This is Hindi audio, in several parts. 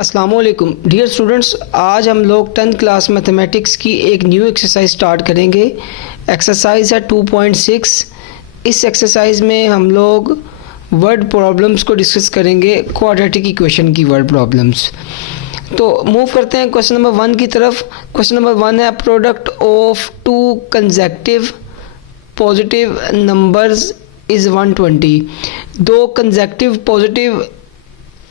अस्सलाम वालेकुम डियर स्टूडेंट्स, आज हम लोग 10th क्लास मैथमेटिक्स की एक न्यू एक्सरसाइज स्टार्ट करेंगे। एक्सरसाइज है 2.6। इस एक्सरसाइज में हम लोग वर्ड प्रॉब्लम्स को डिस्कस करेंगे, क्वाड्रेटिक इक्वेशन की वर्ड प्रॉब्लम्स। तो मूव करते हैं क्वेश्चन नंबर 1 की तरफ। क्वेश्चन नंबर 1 है product of two consecutive positive numbers is 120। दो कंसेक्टिव पॉजिटिव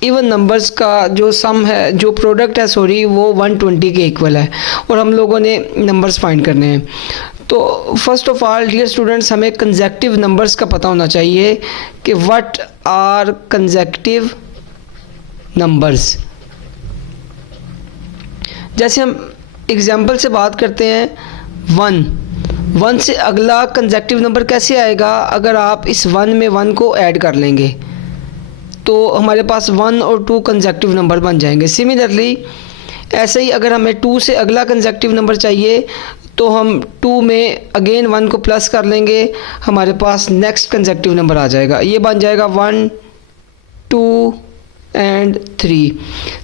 इवन नंबर्स का जो सम है, जो प्रोडक्ट है वो 120 के इक्वल है और हम लोगों ने नंबर्स फाइंड करने हैं। तो first of all dear students, हमें कंसेक्टिव नंबर्स का पता होना चाहिए कि व्हाट आर कंसेक्टिव नंबर्स। जैसे हम एग्जांपल से बात करते हैं 1 से अगला कंसेक्टिव नंबर कैसे आएगा? अगर आप इस 1 में 1 को ऐड कर लेंगे तो हमारे पास 1 और 2 कंसेक्टिव नंबर बन जाएंगे। सिमिलरली ऐसे ही अगर हमें 2 से अगला कंसेक्टिव नंबर चाहिए तो हम 2 में अगेन 1 को प्लस कर लेंगे, हमारे पास नेक्स्ट कंसेक्टिव नंबर आ जाएगा। ये बन जाएगा 1, 2 एंड 3।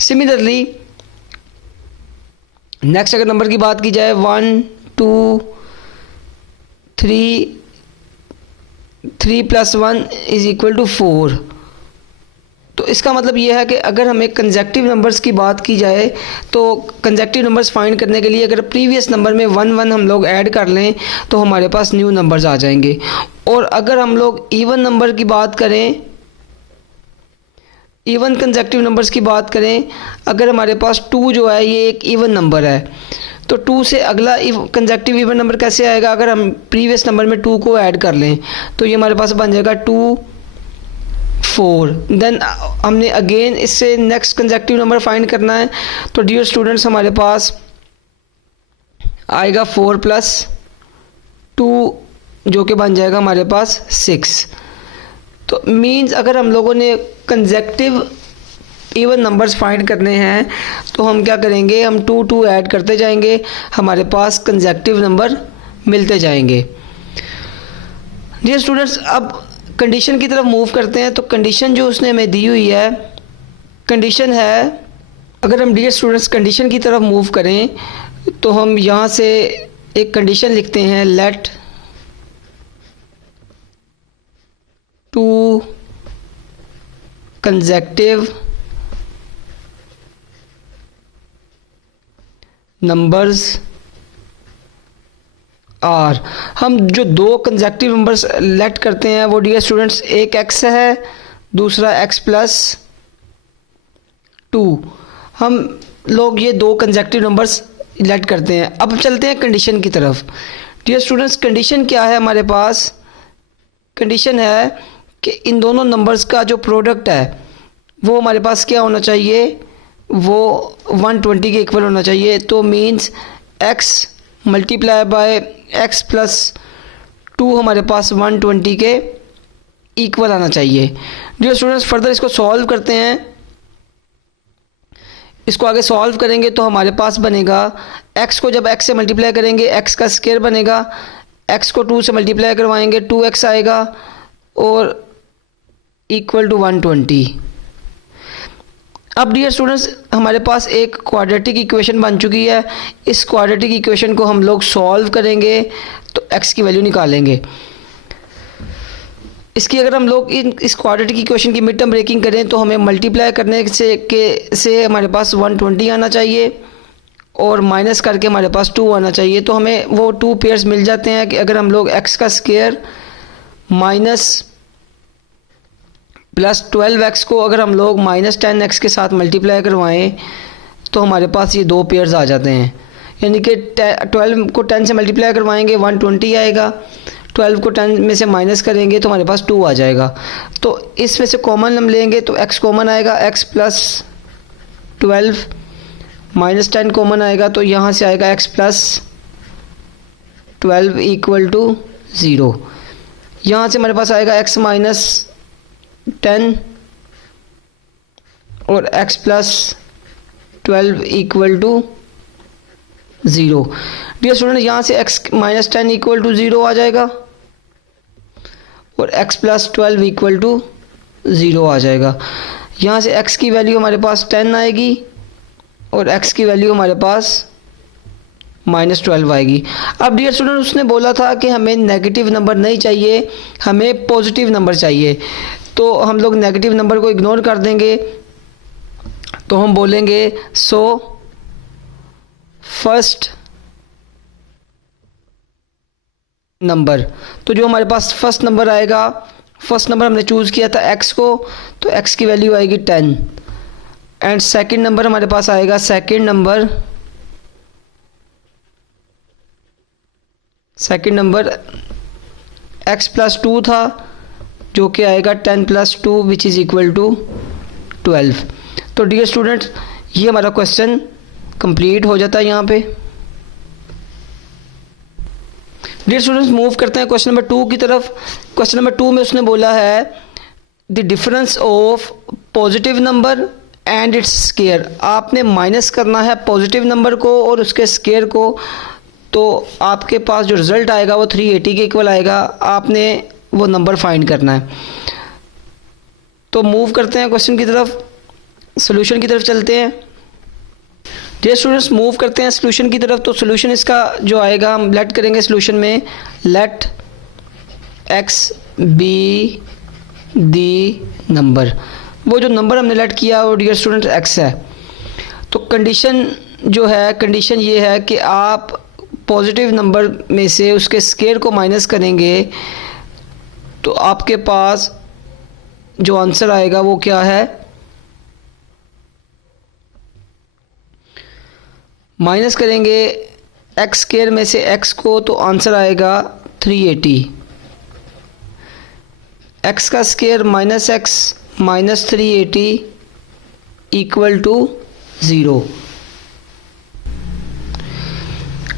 सिमिलरली नेक्स्ट अगर नंबर की बात की जाए 1, 2, 3, 3 + 1 = 4। तो इसका मतलब ये है कि अगर हमें कंसेक्टिव नंबर्स की बात की जाए तो कंसेक्टिव नंबर्स फाइंड करने के लिए अगर प्रीवियस नंबर में 1 हम लोग ऐड कर लें तो हमारे पास न्यू नंबर्स आ जाएंगे। और अगर हम लोग इवन नंबर की बात करें, इवन कंसेक्टिव नंबर्स की बात करें, अगर हमारे पास 2 जो है ये एक इवन नंबर है तो 2 से अगला कंसेक्टिव इवन नंबर कैसे आएगा? अगर हम प्रीवियस नंबर में 2 को ऐड कर लें तो ये हमारे पास बन जाएगा 2, 4। देन हमने अगेन इससे नेक्स्ट कंसेक्टिव नंबर फाइंड करना है। तो डियर स्टूडेंट्स हमारे पास आएगा 4 + 2 जो कि बन जाएगा हमारे पास 6। तो मींस अगर हम लोगों ने कंसेक्टिव इवन नंबर्स फाइंड करने हैं तो हम क्या करेंगे? हम 2 ऐड करते जाएंगे, हमारे पास कंसेक्टिव नंबर मिलते जाएंगे। डियर स्टूडेंट्स, अब कंडीशन की तरफ मूव करते हैं। तो कंडीशन जो उसने हमें दी हुई है, कंडीशन है, अगर हम डियर स्टूडेंट्स कंडीशन की तरफ मूव करें तो हम यहाँ से एक कंडीशन लिखते हैं, लेट 2 कंसेक्टिव नंबर्स आर। हम जो 2 कंसेक्टिव नंबर्स लेट करते हैं वो डियर स्टूडेंट्स, एक x है, दूसरा x + 2। हम लोग ये 2 कंसेक्टिव नंबर्स लेट करते हैं। अब चलते हैं कंडीशन की तरफ। डियर स्टूडेंट्स, कंडीशन क्या है हमारे पास? कंडीशन है कि इन दोनों नंबर्स का जो प्रोडक्ट है वो हमारे पास क्या होना चाहिए? वो 120 के इक्वल होना चाहिए। तो मीन्स x × x + 2 हमारे पास 120 के इक्वल आना चाहिए। डियर स्टूडेंट्स, फर्दर इसको सॉल्व करते हैं। इसको आगे सॉल्व करेंगे तो हमारे पास बनेगा, x को जब x से मल्टीप्लाई करेंगे x का स्क्वायर बनेगा, x को 2 से मल्टीप्लाई करवाएंगे 2x आएगा और इक्वल टू 120। अब डियर स्टूडेंट्स हमारे पास एक क्वाड्रेटिक इक्वेशन बन चुकी है। इस क्वाड्रेटिक इक्वेशन को हम लोग सॉल्व करेंगे तो x की वैल्यू निकालेंगे। इसकी अगर हम लोग इस क्वाड्रेटिक इक्वेशन की मिड टर्म ब्रेकिंग करें तो हमें मल्टीप्लाई करने से हमारे पास 120 आना चाहिए और माइनस करके हमारे पास 2 आना चाहिए। तो हमें वो 2 पेयर्स मिल जाते हैं कि अगर हम लोग x का स्क्वायर माइनस +12x को अगर हम लोग -10x के साथ मल्टीप्लाई करवाएं तो हमारे पास ये 2 पेयर्स आ जाते हैं। यानी कि 12 को 10 से मल्टीप्लाई करवाएंगे 120 आएगा, 12 को 10 में से माइनस करेंगे तो हमारे पास 2 आ जाएगा। तो इसमें से कॉमन हम लेंगे तो x कॉमन आएगा, x + 12 -10 कॉमन आएगा तो यहाँ से आएगा x + 12 = 0। यहाँ से हमारे पास आएगा x - 10 और x + 12 = 0। डियर स्टूडेंट, यहाँ से x - 10 = 0 आ जाएगा और x + 12 = 0 आ जाएगा। यहाँ से x की वैल्यू हमारे पास 10 आएगी और x की वैल्यू हमारे पास -12 आएगी। अब डियर स्टूडेंट उसने बोला था कि हमें नेगेटिव नंबर नहीं चाहिए, हमें पॉजिटिव नंबर चाहिए, तो हम लोग नेगेटिव नंबर को इग्नोर कर देंगे। तो हम बोलेंगे सो फर्स्ट नंबर, तो जो हमारे पास फर्स्ट नंबर आएगा, फर्स्ट नंबर हमने चूज़ किया था x को, तो x की वैल्यू आएगी 10। एंड सेकंड नंबर हमारे पास आएगा, सेकंड नंबर x + 2 था, जो कि आएगा 10 + 2 विच इज़ इक्वल टू 12। तो डियर स्टूडेंट्स ये हमारा क्वेश्चन कंप्लीट हो जाता है यहाँ पे। डियर स्टूडेंट्स मूव करते हैं क्वेश्चन नंबर 2 की तरफ। क्वेश्चन नंबर 2 में उसने बोला है the difference of positive number and it's square. आपने माइनस करना है पॉजिटिव नंबर को और उसके स्केयर को, तो आपके पास जो रिज़ल्ट आएगा वो 380 के इक्वल आएगा। आपने वो नंबर फाइंड करना है। तो मूव करते हैं क्वेश्चन की तरफ, सोल्यूशन की तरफ चलते हैं। डियर स्टूडेंट्स मूव करते हैं सोल्यूशन की तरफ। तो सोल्यूशन इसका जो आएगा, हम लेट करेंगे सोल्यूशन में let x be the number. वो जो नंबर हमने लेट किया वो डियर स्टूडेंट x है। तो कंडीशन जो है, कंडीशन ये है कि आप पॉजिटिव नंबर में से उसके स्केयर को माइनस करेंगे, तो आपके पास जो आंसर आएगा वो क्या है, माइनस करेंगे x स्केयर में से x को, तो आंसर आएगा 380। x का square -x -380 equal to 0।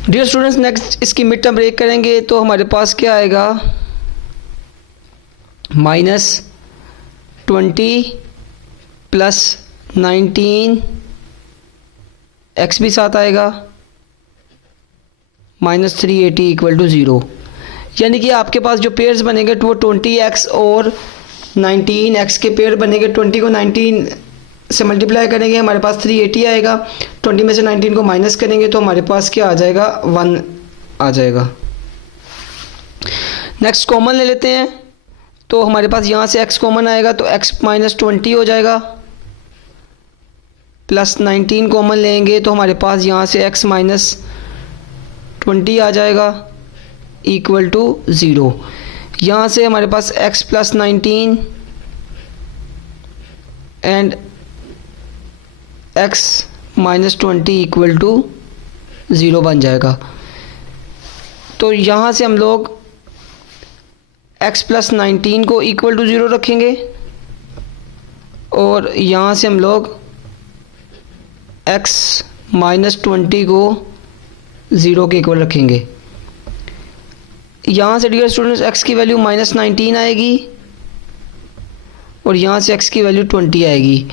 Dear students next इसकी मिड टर्म ब्रेक करेंगे, तो हमारे पास क्या आएगा, -20 + 19 x भी साथ आएगा, -380 इक्वल टू 0। यानी कि आपके पास जो पेयर्स बनेंगे वो 20x और 19x के पेयर बनेंगे। 20 को 19 से मल्टीप्लाई करेंगे, हमारे पास 380 आएगा। 20 में से 19 को माइनस करेंगे तो हमारे पास क्या आ जाएगा, 1 आ जाएगा। नेक्स्ट कॉमन ले लेते हैं, तो हमारे पास यहाँ से x कॉमन आएगा, तो x -20 हो जाएगा, प्लस 19 कॉमन लेंगे तो हमारे पास यहाँ से x -20 आ जाएगा इक्वल टू 0। यहाँ से हमारे पास x + 19 and x -20 equal to 0 बन जाएगा। तो यहाँ से हम लोग x + 19 को इक्वल टू 0 रखेंगे और यहाँ से हम लोग x -20 को 0 के इक्वल रखेंगे। यहाँ से डियर स्टूडेंट्स x की वैल्यू -19 आएगी और यहाँ से x की वैल्यू 20 आएगी।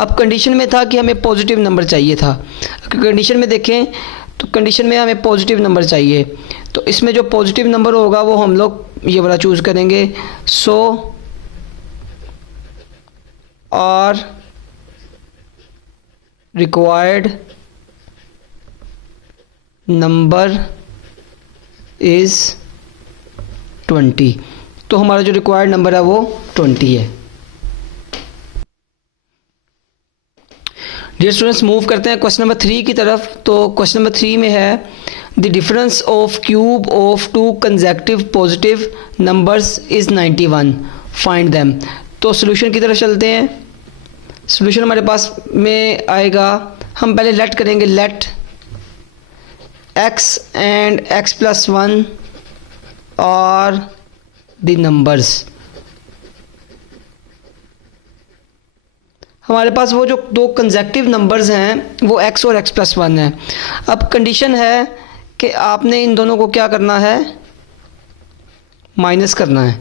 अब कंडीशन में था कि हमें पॉजिटिव नंबर चाहिए था। कंडीशन में देखें तो कंडीशन में हमें पॉजिटिव नंबर चाहिए, तो इसमें जो पॉजिटिव नंबर होगा वो हम लोग ये वाला चूज़ करेंगे। सो आर रिक्वायर्ड नंबर इज़ 20। तो हमारा जो रिक्वायर्ड नंबर है वो 20 है। डियर स्टूडेंट्स मूव करते हैं क्वेश्चन नंबर 3 की तरफ। तो क्वेश्चन नंबर 3 में है the difference of cube of 2 consecutive positive numbers is 91, find them. तो सोल्यूशन की तरफ चलते हैं। सोल्यूशन हमारे पास में आएगा, हम पहले लेट करेंगे, let x and x + 1 are the numbers. हमारे पास वो जो 2 कंसेक्यूटिव नंबर्स हैं वो x और x + 1 है। अब कंडीशन है कि आपने इन दोनों को क्या करना है, माइनस करना है।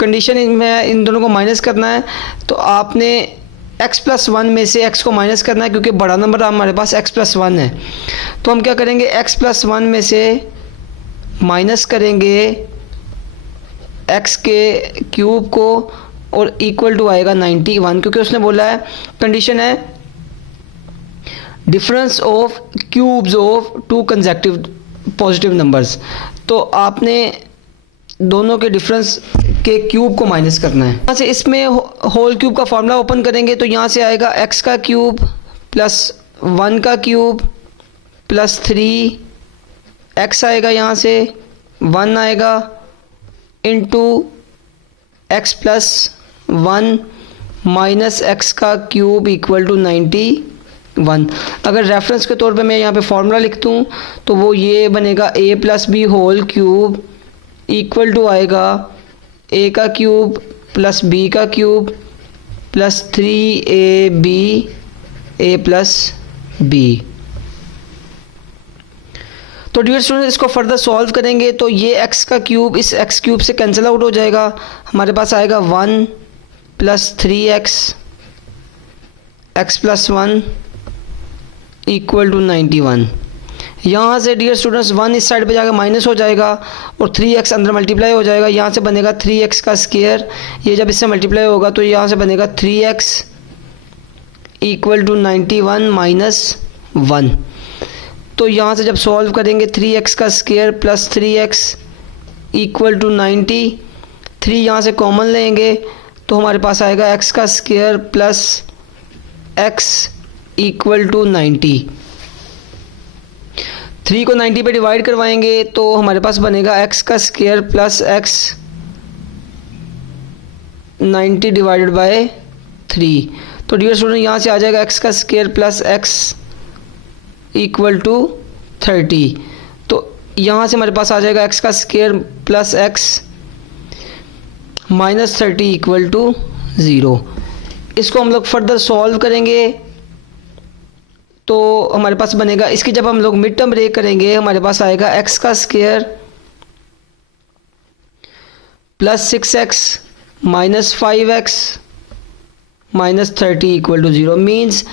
कंडीशन में इन दोनों को माइनस करना है, तो आपने x + 1 में से x को माइनस करना है, क्योंकि बड़ा नंबर हमारे पास x + 1 है। तो हम क्या करेंगे, x + 1 में से माइनस करेंगे x के क्यूब को और इक्वल टू आएगा 91, क्योंकि उसने बोला है, कंडीशन है difference of cubes of two consecutive positive numbers. तो आपने दोनों के डिफरेंस के क्यूब को माइनस करना है। यहाँ से इसमें होल क्यूब का फॉर्मूला ओपन करेंगे तो यहाँ से आएगा x का क्यूब प्लस 1 का क्यूब प्लस 3x आएगा, यहाँ से 1 आएगा into x plus 1 minus x का क्यूब इक्वल टू 91। अगर रेफरेंस के तौर पे मैं यहाँ पे फॉर्मूला लिख दूँ तो वो ये बनेगा a plus b whole cube equal to आएगा a का क्यूब प्लस b का cube plus 3ab a plus b। तो डियर स्टूडेंट इसको फर्दर सॉल्व करेंगे तो ये x का क्यूब इस x क्यूब से कैंसिल आउट हो जाएगा, हमारे पास आएगा 1 plus 3x x plus 1 equal to 91। यहाँ से डियर स्टूडेंट्स 1 इस साइड पे जाकर माइनस हो जाएगा और 3x अंदर मल्टीप्लाई हो जाएगा, यहाँ से बनेगा 3x का स्क्वायर, ये जब इससे मल्टीप्लाई होगा तो यहाँ से बनेगा 3x इक्वल टू 91 माइनस 1। तो यहाँ से जब सॉल्व करेंगे 3x का square plus 3x equal to 90, 3 यहाँ से कॉमन लेंगे तो हमारे पास आएगा x का square plus x equal to 90। 3 को 90 पे डिवाइड करवाएंगे तो हमारे पास बनेगा x का square plus x 90 divided by 3। तो डियर स्टूडेंट यहाँ से आ जाएगा x का square plus x equal to 30। तो यहाँ से हमारे पास आ जाएगा x का square plus x minus 30 equal to 0। इसको हम लोग फर्दर सॉल्व करेंगे तो हमारे पास बनेगा, इसकी जब हम लोग मिड टर्म ब्रेक करेंगे हमारे पास आएगा x का square plus 6x minus 5x minus 30 equal to 0। Means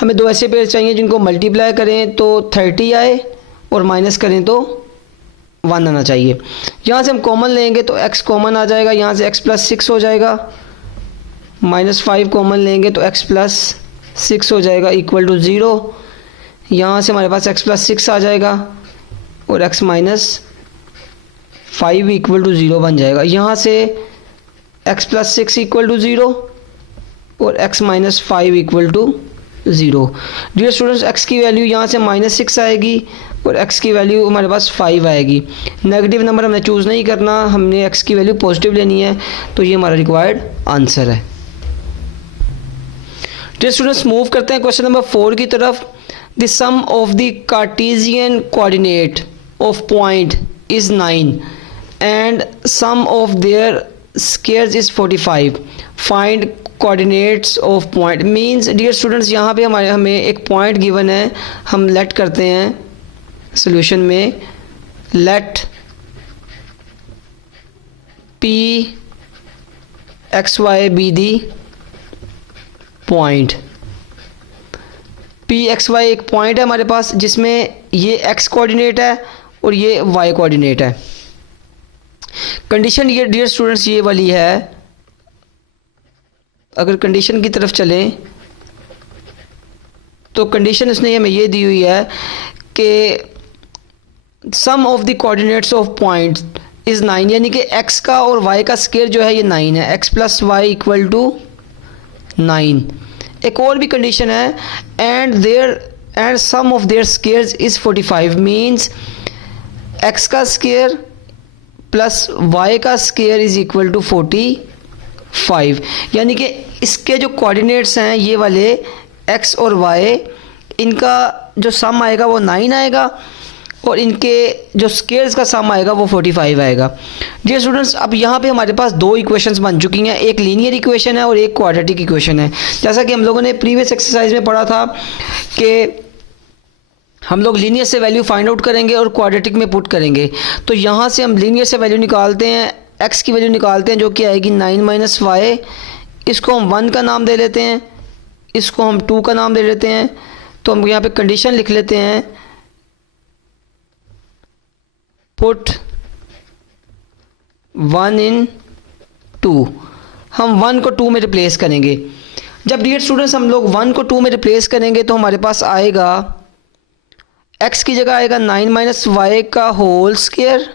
हमें दो ऐसे पेयर चाहिए जिनको मल्टीप्लाई करें तो 30 आए और माइनस करें तो 1 आना चाहिए। यहाँ से हम कॉमन लेंगे तो x कॉमन आ जाएगा, यहाँ से x प्लस 6 हो जाएगा, माइनस 5 कॉमन लेंगे तो x प्लस 6 हो जाएगा इक्वल टू 0। यहाँ से हमारे पास x प्लस 6 आ जाएगा और x माइनस 5 इक्वल टू 0 बन जाएगा। यहाँ से x प्लस 6 इक्वल टू 0 और x minus 5 equal to 0। Dear students x की वैल्यू यहाँ से माइनस 6 आएगी और x की वैल्यू हमारे पास 5 आएगी। नेगेटिव नंबर हमने चूज़ नहीं करना, हमने x की वैल्यू पॉजिटिव लेनी है, तो ये हमारा रिक्वायर्ड आंसर है। डियर स्टूडेंट्स मूव करते हैं क्वेश्चन नंबर 4 की तरफ। The sum of the cartesian coordinate of point is 9 and sum of their squares is 45। Find coordinates of point. Means dear students यहाँ पे हमें एक पॉइंट गिवन है, हम लेट करते हैं सॉल्यूशन में, let p x y be the point. P X Y एक पॉइंट है हमारे पास जिसमें ये x कोऑर्डिनेट है और ये y कोऑर्डिनेट है। कंडीशन ये डियर स्टूडेंट्स ये वाली है, अगर कंडीशन की तरफ चलें तो कंडीशन इसने हमें ये दी हुई है कि sum of the coordinates of point is 9, यानी कि x का और y का स्क्वायर जो है ये 9 है, x plus Y equal to 9। एक और भी कंडीशन है and sum of their squares is 45। Means x का स्क्वायर प्लस y का स्क्वायर इज़ इक्वल टू 45, यानी कि इसके जो कोऑर्डिनेट्स हैं ये वाले x और y, इनका जो सम आएगा वो 9 आएगा और इनके जो स्क्वायर्स का सम आएगा वो 45 आएगा। डियर स्टूडेंट्स अब यहाँ पे हमारे पास दो इक्वेशंस बन चुकी हैं, एक लीनियर इक्वेशन है और एक क्वाड्रेटिक इक्वेशन है। जैसा कि हम लोगों ने प्रीवियस एक्सरसाइज में पढ़ा था कि हम लोग लीनियर से वैल्यू फाइंड आउट करेंगे और क्वाड्रेटिक में पुट करेंगे। तो यहाँ से हम लीनियर से वैल्यू निकालते हैं, x की वैल्यू निकालते हैं जो कि आएगी 9 माइनस वाई। इसको हम 1 का नाम दे लेते हैं, इसको हम 2 का नाम दे लेते हैं। तो हम यहाँ पे कंडीशन लिख लेते हैं, पुट 1 इन 2। हम 1 को 2 में रिप्लेस करेंगे। जब डियर स्टूडेंट्स हम लोग 1 को 2 में रिप्लेस करेंगे तो हमारे पास आएगा x की जगह आएगा 9 माइनस वाई का होल स्क्वायर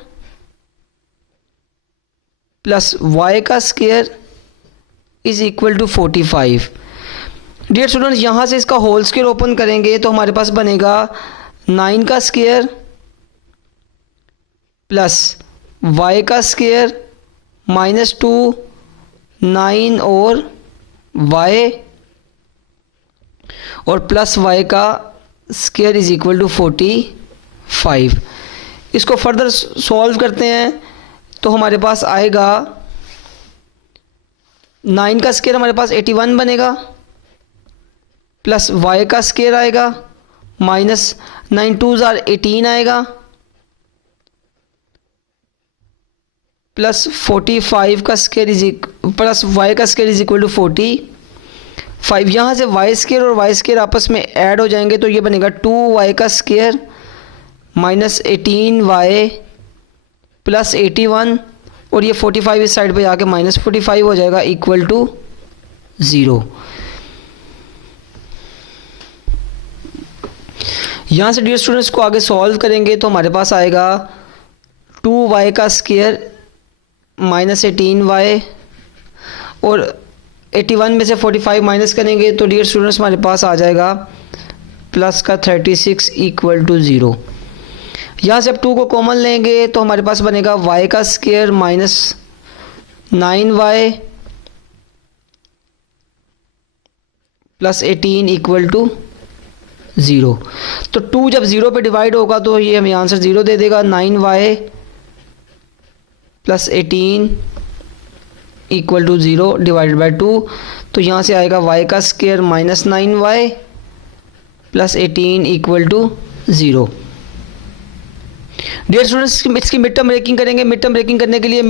प्लस y का square is equal to 45। Dear students यहाँ से इसका होल स्क्वायर ओपन करेंगे तो हमारे पास बनेगा 9 का स्क्वायर प्लस y का स्क्वायर माइनस 2 9 और y और प्लस y का स्क्वायर इज इक्वल टू 45। इसको फर्दर सॉल्व करते हैं तो हमारे पास आएगा 9 का स्क्वायर हमारे पास 81 बनेगा प्लस y का स्क्वायर आएगा माइनस 9 2s आर 18 आएगा प्लस 45 का स्क्वायर प्लस y का स्क्वायर इज इक्वल टू 45। यहाँ से y स्क्वायर और y स्क्वायर आपस में ऐड हो जाएंगे तो ये बनेगा 2y का स्क्वायर माइनस 18y प्लस 81 और ये 45 इस साइड पे जाके माइनस 45 हो जाएगा इक्वल टू 0। यहाँ से डियर स्टूडेंट्स को आगे सॉल्व करेंगे तो हमारे पास आएगा 2y का स्क्वायर माइनस 18y और 81 में से 45 माइनस करेंगे तो डियर स्टूडेंट्स हमारे पास आ जाएगा प्लस का 36 इक्वल टू 0। यहाँ से अब 2 को कॉमन लेंगे तो हमारे पास बनेगा y का square minus 9y plus 18 equal to 0। तो 2 जब 0 पे डिवाइड होगा तो ये हमें आंसर 0 दे देगा। 9y plus 18 equal to 0 divided by 2। तो यहाँ से आएगा y का square minus 9y plus 18 equal to 0। Dear students इसकी मिड टर्म ब्रेकिंग करेंगे। मिड टर्म ब्रेकिंग करने के लिए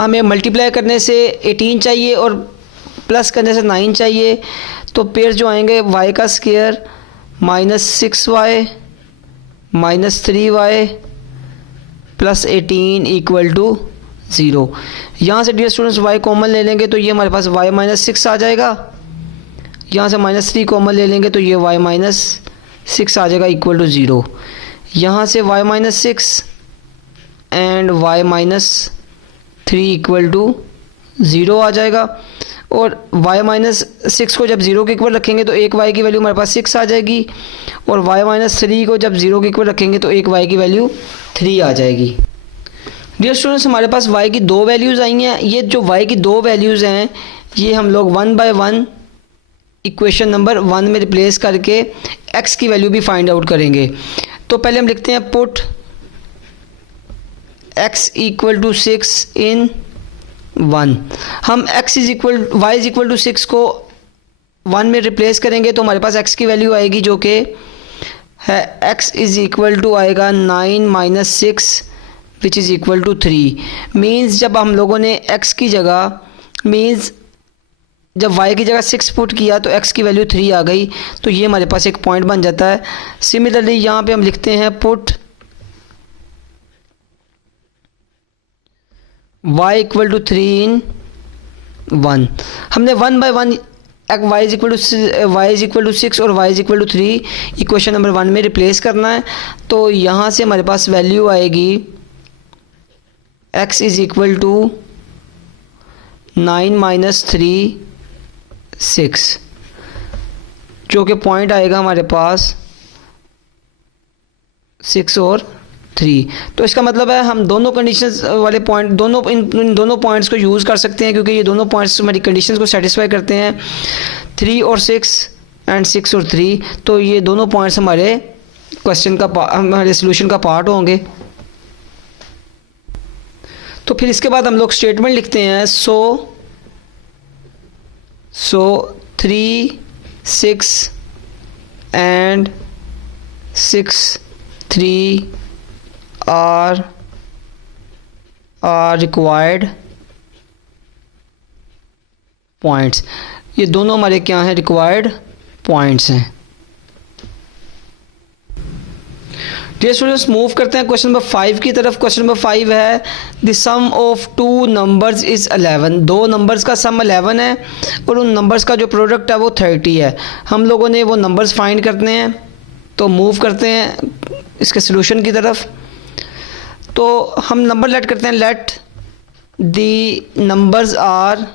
हमें मल्टीप्लाई करने से 18 चाहिए और प्लस करने से 9 चाहिए। तो पेयर जो आएंगे y का square minus 6y minus 3y plus 18 equal to 0। यहाँ से डियर स्टूडेंट्स y कॉमन ले लेंगे तो ये हमारे पास y माइनस 6 आ जाएगा। यहाँ से माइनस 3 कॉमन ले लेंगे तो ये y माइनस 6 आ जाएगा इक्वल टू 0। यहाँ से y minus 6 and y minus 3 equal to 0 आ जाएगा। और y माइनस 6 को जब 0 के इक्वल रखेंगे तो एक y की वैल्यू हमारे पास 6 आ जाएगी और y माइनस 3 को जब 0 के इक्वल रखेंगे तो एक y की वैल्यू 3 आ जाएगी। डियर स्टूडेंट्स हमारे पास y की 2 वैल्यूज़ आई हैं। ये जो y की 2 वैल्यूज़ हैं ये हम लोग 1 बाय 1 इक्वेशन नंबर 1 में रिप्लेस करके x की वैल्यू भी फाइंड आउट करेंगे। तो पहले हम लिखते हैं put x equal to 6 in 1। हम y इज इक्वल टू 6 को 1 में रिप्लेस करेंगे तो हमारे पास x की वैल्यू आएगी जो कि है x इज इक्वल टू आएगा 9 minus 6 which is equal to 3। मीन्स जब हम लोगों ने x की जगह जब y की जगह 6 पुट किया तो x की वैल्यू 3 आ गई। तो ये हमारे पास एक पॉइंट बन जाता है। सिमिलरली यहाँ पे हम लिखते हैं put y equal to 3 in 1। हमने 1 by 1 y is equal to 6 और y is equal to 3 equation number 1 में रिप्लेस करना है। तो यहाँ से हमारे पास वैल्यू आएगी x is equal to 9 minus 3 6 जो कि पॉइंट आएगा हमारे पास 6 और 3। तो इसका मतलब है हम दोनों कंडीशंस वाले पॉइंट इन दोनों पॉइंट्स को यूज़ कर सकते हैं क्योंकि ये दोनों पॉइंट्स हमारी कंडीशंस को सेटिस्फाई करते हैं। 3 और 6 एंड 6 और 3। तो ये दोनों पॉइंट्स हमारे क्वेश्चन का हमारे सोल्यूशन का पार्ट होंगे। तो फिर इसके बाद हम लोग स्टेटमेंट लिखते हैं सो 3 6 एंड 6 3 आर रिक्वायर्ड पॉइंट्स। ये दोनों हमारे क्या हैं रिक्वायर्ड पॉइंट्स हैं। डियर स्टूडेंट्स मूव करते हैं क्वेश्चन नंबर 5 की तरफ। क्वेश्चन नंबर 5 है the sum of two numbers is 11। दो नंबर्स का सम 11 है और उन नंबर्स का जो प्रोडक्ट है वो 30 है। हम लोगों ने वो नंबर्स फाइंड करने हैं, तो मूव करते हैं इसके सोल्यूशन की तरफ। तो हम नंबर लेट करते हैं, let the numbers are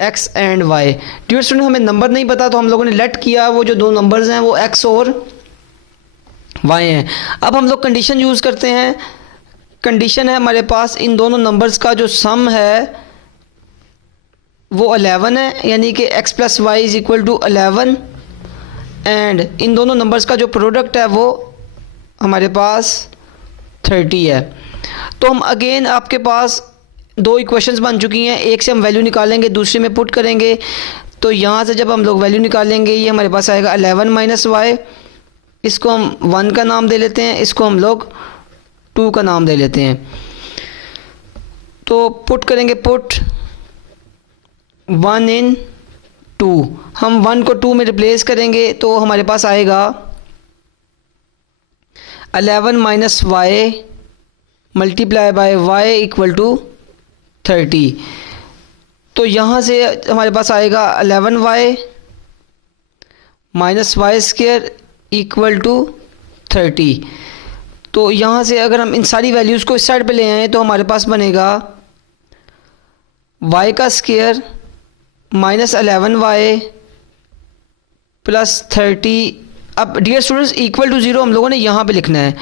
X and Y. Dear student हमें नंबर नहीं पता तो हम लोगों ने लेट किया, वो जो दो नंबर्स हैं वो एक्स और वाई हैं। अब हम लोग कंडीशन यूज़ करते हैं। कंडीशन है हमारे पास इन दोनों नंबर्स का जो सम है वो 11 है, यानी कि x plus Y is equal to 11, and इन दोनों नंबर्स का जो प्रोडक्ट है वो हमारे पास 30 है। तो हम अगेन आपके पास दो इक्वेशंस बन चुकी हैं, एक से हम वैल्यू निकालेंगे, दूसरे में पुट करेंगे। तो यहाँ से जब हम लोग वैल्यू निकालेंगे ये हमारे पास आएगा 11 माइनस वाई, इसको हम 1 का नाम दे लेते हैं, इसको हम लोग 2 का नाम दे लेते हैं। तो पुट करेंगे, पुट 1 इन 2, हम 1 को 2 में रिप्लेस करेंगे तो हमारे पास आएगा 11 minus Y multiply by Y equal to 30। तो यहाँ से हमारे पास आएगा 11y minus Y square equal to 30। तो यहाँ से अगर हम इन सारी वैल्यूज़ को इस साइड पे ले आएँ तो हमारे पास बनेगा y का स्क्वायर माइनस 11y प्लस 30। अब डियर स्टूडेंट्स इक्वल टू 0 हम लोगों ने यहाँ पे लिखना है।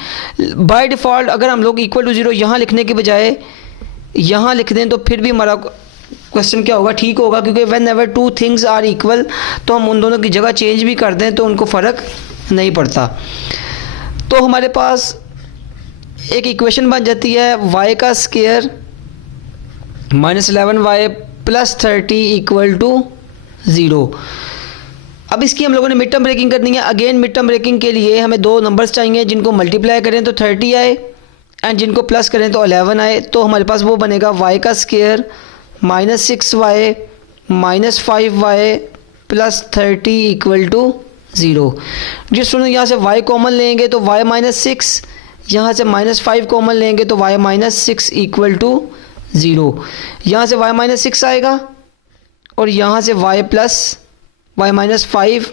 बाय डिफ़ॉल्ट अगर हम लोग इक्वल टू 0 यहाँ लिखने के बजाय यहाँ लिख दें तो फिर भी हमारा क्वेश्चन क्या होगा, ठीक होगा, क्योंकि whenever two things are equal तो हम उन दोनों की जगह चेंज भी कर दें तो उनको फ़र्क नहीं पड़ता। तो हमारे पास एक इक्वेशन बन जाती है y का square minus 11y plus 30 equal to 0। अब इसकी हम लोगों ने मिड टर्म ब्रेकिंग करनी है। अगेन मिड टर्म ब्रेकिंग के लिए हमें दो नंबर्स चाहिए, जिनको मल्टीप्लाई करें तो 30 आए एंड जिनको प्लस करें तो 11 आए। तो हमारे पास वो बनेगा y का square minus 6y minus 5y plus 30 equal to 0। जिस स्टूडेंट यहाँ से y कॉमन लेंगे तो y माइनस 6, यहाँ से माइनस 5 कॉमन लेंगे तो y माइनस 6 इक्वल टू 0। यहाँ से y माइनस 6 आएगा और यहाँ से y plus y minus 5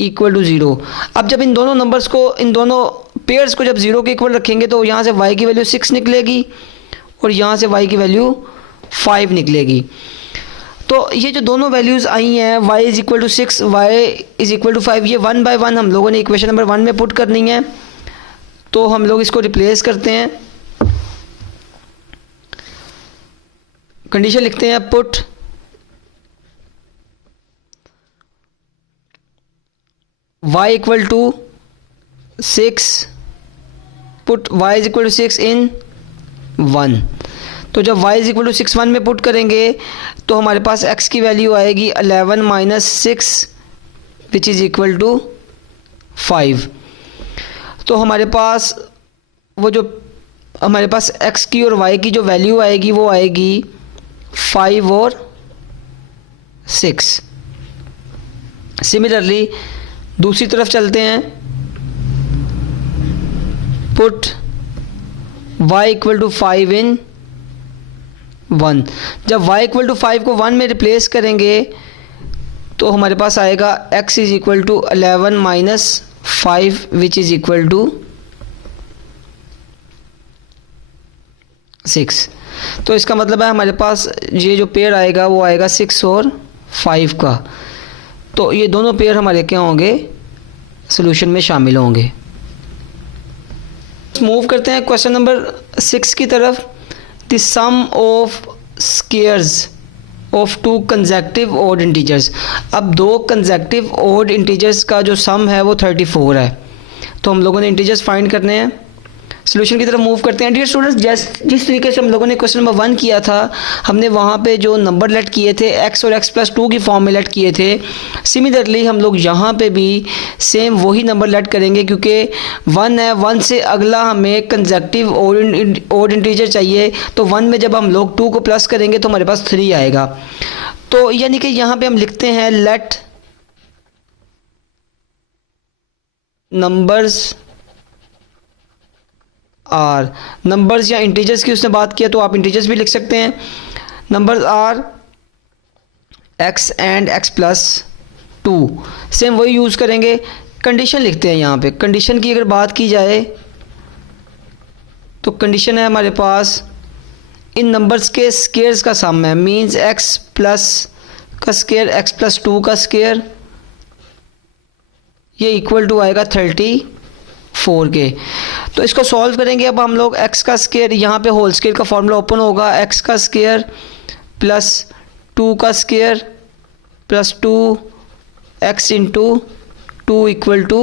equal to 0। अब जब इन दोनों नंबर्स को, इन दोनों पेयर्स को जब 0 के इक्वल रखेंगे तो यहाँ से y की वैल्यू 6 निकलेगी और यहाँ से y की वैल्यू 5 निकलेगी। तो ये जो दोनों वैल्यूज़ आई हैं y is equal to 6, y is equal to 5, ये 1 बाय 1 हम लोगों ने इक्वेशन नंबर 1 में पुट करनी है। तो हम लोग इसको रिप्लेस करते हैं, कंडीशन लिखते हैं put y equal to 6, put y is equal to 6 in 1। तो जब y इज इक्वल टू 6 1 में पुट करेंगे तो हमारे पास x की वैल्यू आएगी 11 minus 6 which is equal to 5। तो हमारे पास वो जो हमारे पास x की और y की जो वैल्यू आएगी वो आएगी 5 और 6। सिमिलरली दूसरी तरफ चलते हैं, पुट y इक्वल टू 5 इन 1। जब y इक्वल टू 5 को 1 में रिप्लेस करेंगे तो हमारे पास आएगा x is equal to 11 minus 5 which is equal to 6। तो इसका मतलब है हमारे पास ये जो पेयर आएगा वो आएगा 6 और 5 का। तो ये दोनों पेयर हमारे क्या होंगे, सॉल्यूशन में शामिल होंगे। मूव करते हैं क्वेश्चन नंबर 6 की तरफ। The sum of squares of two consecutive odd integers. अब दो कंसेक्टिव ऑड इंटीजर्स का जो सम है वो 34 है। तो हम लोगों ने इंटीजर्स फाइंड करने हैं, सोल्यूशन की तरफ मूव करते हैं। डियर स्टूडेंट्स, जिस तरीके से हम लोगों ने क्वेश्चन नंबर 1 किया था, हमने वहाँ पे जो नंबर लेट किए थे x और x प्लस 2 की फॉर्म में लेट किए थे, सिमिलरली हम लोग यहाँ पे भी सेम वही नंबर लेट करेंगे, क्योंकि 1 है, 1 से अगला हमें कंसेक्टिव ऑड इंटीजर चाहिए। तो 1 में जब हम लोग 2 को प्लस करेंगे तो हमारे पास 3 आएगा। तो यानी कि यहाँ पर हम लिखते हैं लेट नंबर्स आर, नंबर्स या इंटीजर्स की उसने बात किया तो आप इंटीजर्स भी लिख सकते हैं। Numbers are X and X plus two, same वही यूज़ करेंगे। कंडीशन लिखते हैं यहाँ पे। कंडीशन की अगर बात की जाए तो कंडीशन है हमारे पास इन नंबर्स के स्केयर्स का सम है, मींस एक्स प्लस का स्केयर एक्स प्लस टू का स्केयर, ये इक्वल टू आएगा 34 के। तो इसको सॉल्व करेंगे अब हम लोग। एक्स का स्केयर, यहाँ पे होल स्केयर का फॉर्मूला ओपन होगा, एक्स का स्केयर प्लस टू का square plus two X into two equal to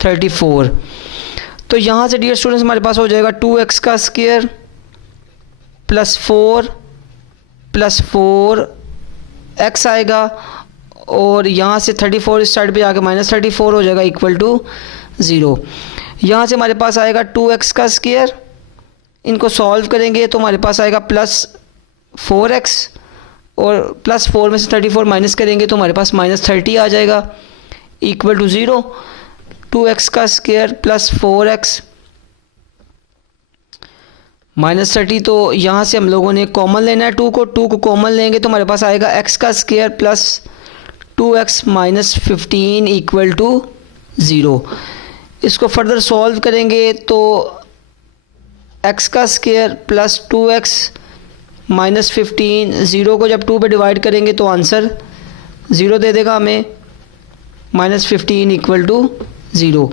34। तो यहाँ से डियर स्टूडेंट्स हमारे पास हो जाएगा 2x का स्केयर प्लस 4 x आएगा, और यहाँ से 34 इस साइड पे जाके माइनस 34 हो जाएगा इक्वल टू 0। यहाँ से हमारे पास आएगा 2x का स्केयर, इनको सॉल्व करेंगे तो हमारे पास आएगा प्लस 4x, और प्लस 4 में से 34 माइनस करेंगे तो हमारे पास माइनस 30 आ जाएगा इक्वल टू 0। 2x का स्केयर प्लस 4x माइनस 30, तो यहाँ से हम लोगों ने कॉमन लेना है 2 को कॉमन लेंगे तो हमारे पास आएगा x का square plus 2x minus 15 equal to 0। इसको फर्दर सॉल्व करेंगे तो x का स्केयर प्लस 2x माइनस 15, 0 को जब 2 पे डिवाइड करेंगे तो आंसर 0 दे देगा हमें, माइनस 15 इक्वल टू 0।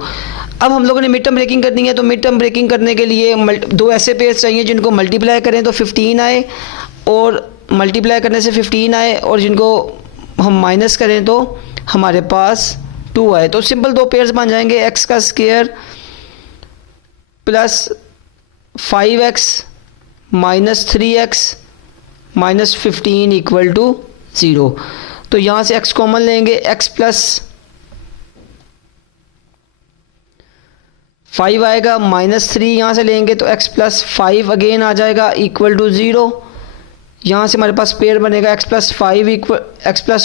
अब हम लोगों ने मिड टर्म ब्रेकिंग करनी है, तो मिड टर्म ब्रेकिंग करने के लिए दो ऐसे पेयर्स चाहिए जिनको मल्टीप्लाई करें तो 15 आए, और मल्टीप्लाई करने से 15 आए, और जिनको हम माइनस करें तो हमारे पास 2 आए। तो सिंपल दो पेयर्स बन जाएंगे, x का square plus 5x minus 3x minus 15 equal to 0। तो यहाँ से x कॉमन लेंगे, x प्लस 5 आएगा, माइनस 3 यहाँ से लेंगे तो x प्लस 5 अगेन आ जाएगा इक्वल टू 0। यहाँ से हमारे पास पेयर बनेगा x प्लस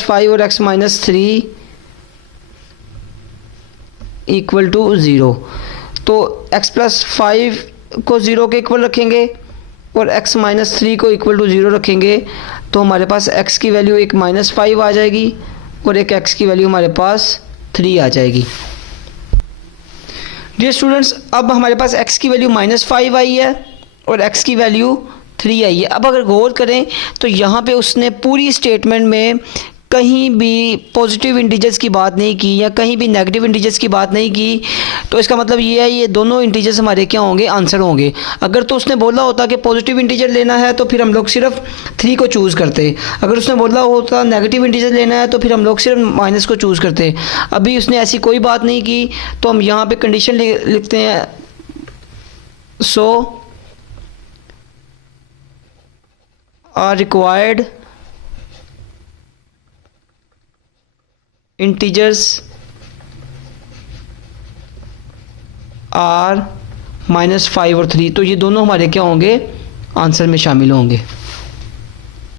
5 और x माइनस 3 इक्वल टू 0। तो x प्लस 5 को 0 के इक्वल रखेंगे और x माइनस 3 को इक्वल टू 0 रखेंगे, तो हमारे पास x की वैल्यू एक माइनस 5 आ जाएगी और एक x की वैल्यू हमारे पास 3 आ जाएगी। डियर स्टूडेंट्स, अब हमारे पास x की वैल्यू माइनस 5 आई है और x की वैल्यू 3 आई है। अब अगर गौर करें तो यहाँ पे उसने पूरी स्टेटमेंट में कहीं भी पॉजिटिव इंटीजर्स की बात नहीं की या कहीं भी नेगेटिव इंटीजर्स की बात नहीं की, तो इसका मतलब ये है ये दोनों इंटीजर्स हमारे क्या होंगे, आंसर होंगे। अगर तो उसने बोला होता कि पॉजिटिव इंटीजर लेना है तो फिर हम लोग सिर्फ 3 को चूज़ करते, अगर उसने बोला होता नेगेटिव इंटीजर लेना है तो फिर हम लोग सिर्फ माइनस को चूज़ करते। अभी उसने ऐसी कोई बात नहीं की, तो हम यहाँ पर कंडीशन लिखते हैं, सो आर रिक्वायर्ड इंटीजर्स आर -5 और 3, तो ये दोनों हमारे क्या होंगे, आंसर में शामिल होंगे।